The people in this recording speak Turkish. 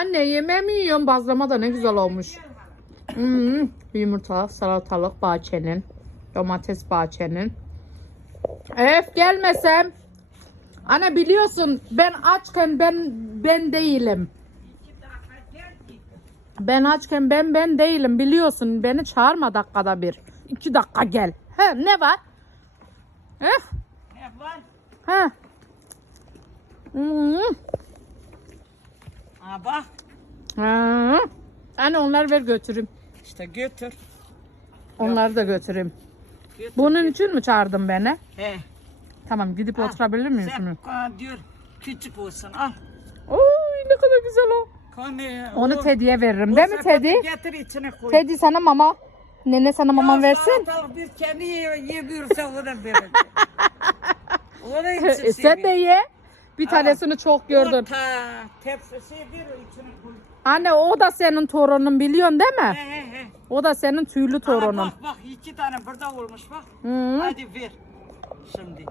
Anne yemeğimi yiyorum. Bazlama da ne güzel olmuş. Hmm, yumurta, salatalık bahçenin. Domates bahçenin. Ef gelmesem. Anne biliyorsun ben açken ben ben değilim. Ben açken ben ben değilim biliyorsun. Beni çağırma dakikada bir. İki dakika gel. He ne var? Ef. Ne var? He. Hmm. Ha bak. Ha. Anne onları ver götüreyim. İşte götür. Onları da götüreyim. götür. Bunun için mi çağırdın beni? He. Tamam gidip Al. oturabilir miyim Sen şimdi? diyor küçük olsun al. Oy ne kadar güzel o. Hani, Onu Teddy'ye veririm. Değil mi Teddy? Getir içine koy. Teddy sana mama. Nene sana mama Ya versin. salatalık Biz kendi ye- yemiyorsa o da verir. o da için E, sen de ye. Bir tanesini çok gördüm. O ta tepsisi bir o içine koy. Anne o da senin torunun biliyorsun değil mi? He he he. O da senin tüylü torunun. bak bak iki tane burada olmuş bak. Hı. Hadi ver. Şimdi.